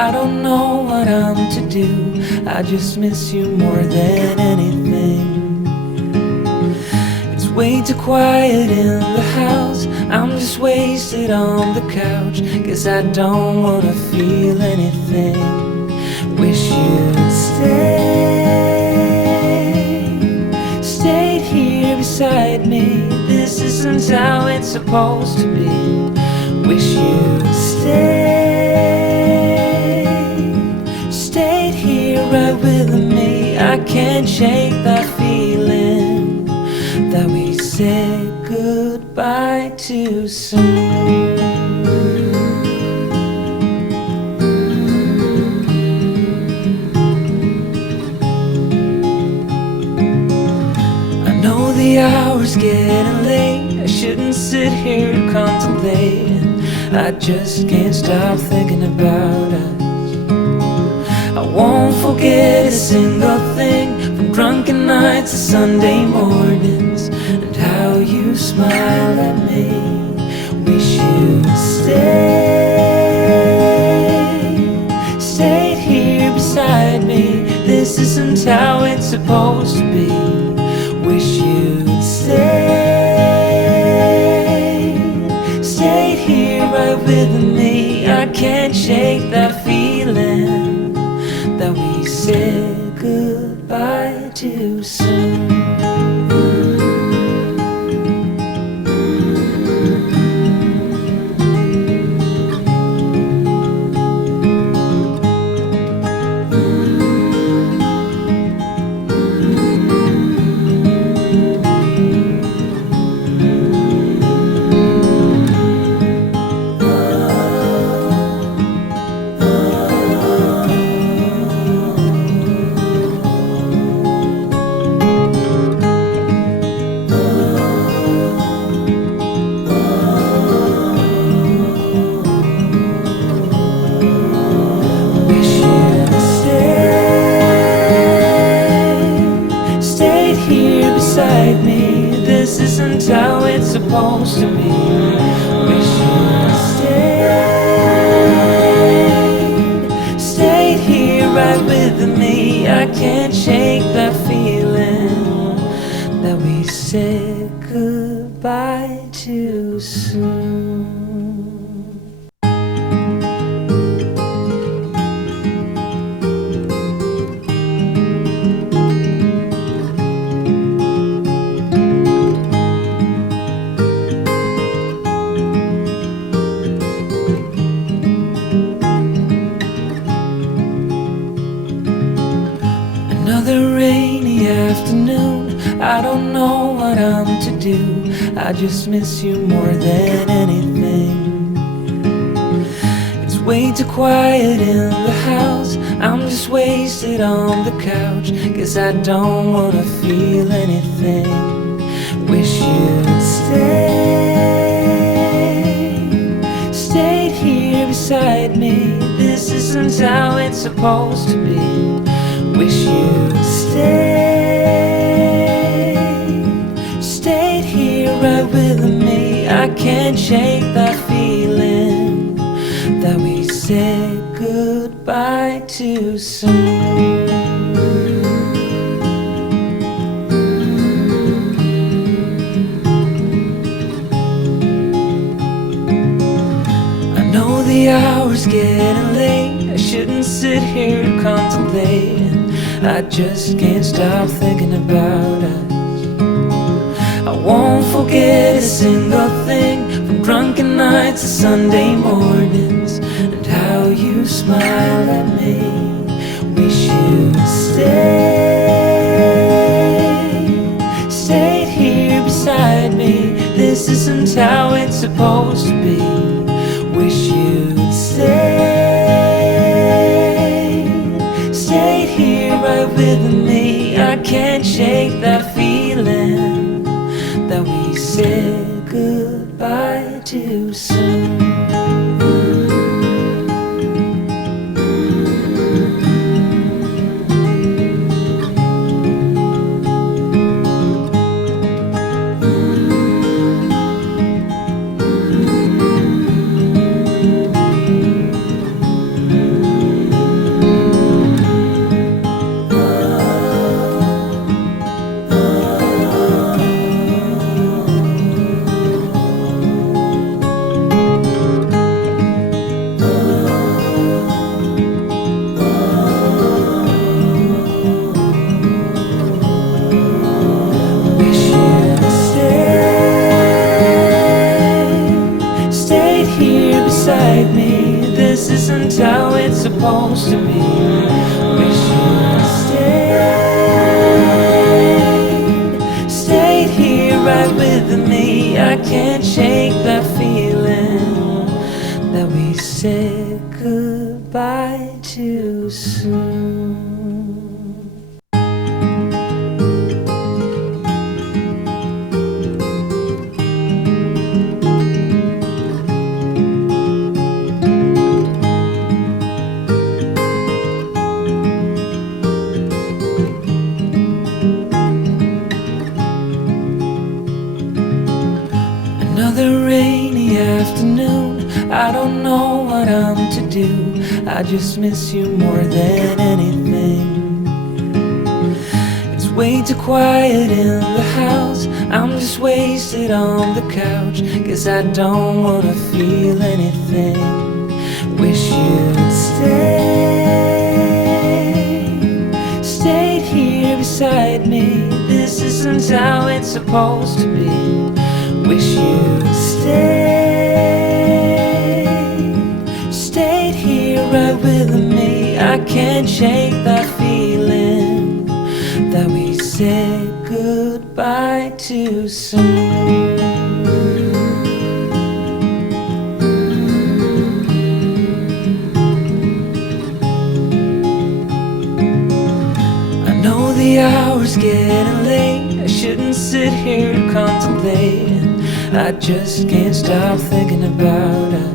I don't know what I'm to do. I just miss you more than anything. It's way too quiet in the house. I'm just wasted on the couch. Guess I don't wanna feel anything. Wish you'd stayed here beside me. This isn't how it's supposed to be. Wish you'd stayed here right with me. I can't shake that feeling that we said goodbye too soon. The hour's getting late. I shouldn't sit here contemplating. I just can't stop thinking about us. I won't forget a single thing, from drunken nights to Sunday mornings, and how you smile at me. Wish you'd stayed here beside me. This isn't how it's supposed to be. Wish you'd stayed here right with me. I can't shake that feeling that we said goodbye too soon. Me. This isn't how it's supposed to be. Wish you'd stayed here right with me. I can't shake that feeling that we said goodbye too soon. Another rainy afternoon. I don't know what I'm to do. I just miss you more than anything. It's way too quiet in the house. I'm just wasted on the couch. Guess I don't wanna feel anything. Wish you'd stayed here beside me. This isn't how it's supposed to be. Wish you'd stayed here right with me. I can't shake that feeling that we said goodbye too soon. I know the hour's getting late. I shouldn't sit here contemplating. I just can't stop thinking about us. I won't forget a single thing, from drunken nights to Sunday mornings, and how you smile at me. Wish you'd stayed here beside me. This isn't how it's supposed to be. Wish you'd stayed here right with me. I can't shake that feeling that we said goodbye too soon. supposed to be. Wish you'd stayed here right with me. I can't shake that feeling that we said goodbye too soon. Another rainy afternoon, I don't know what I'm to do. I just miss you more than anything. It's way too quiet in the house. I'm just wasted on the couch, 'cause I don't wanna feel anything. Wish you'd stayed here beside me. This isn't how it's supposed to be. Wish you'd stayed here right with me. I can't shake that feeling that we said goodbye too soon. I know the hour's getting late. I shouldn't sit here contemplating. I just can't stop thinking about us.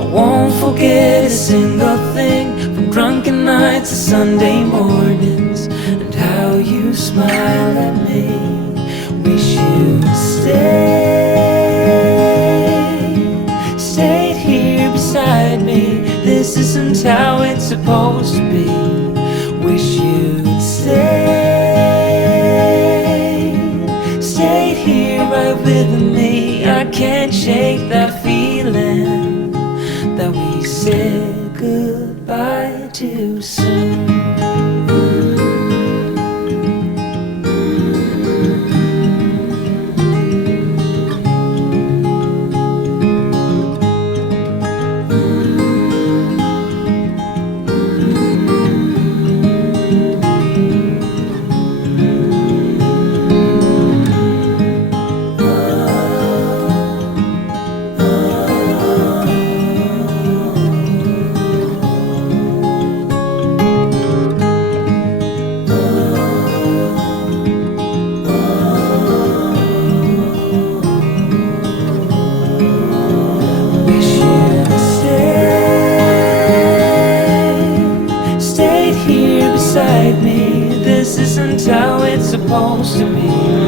I won't forget a single thing, from drunken nights to Sunday mornings, and how you smile at me. Wish you'd stayed here beside me. This isn't how it's supposed to be. Wish you'd stayed here right with me. I can't shake that feeling that we said goodbye too soon. Beside me, this isn't how it's supposed to be.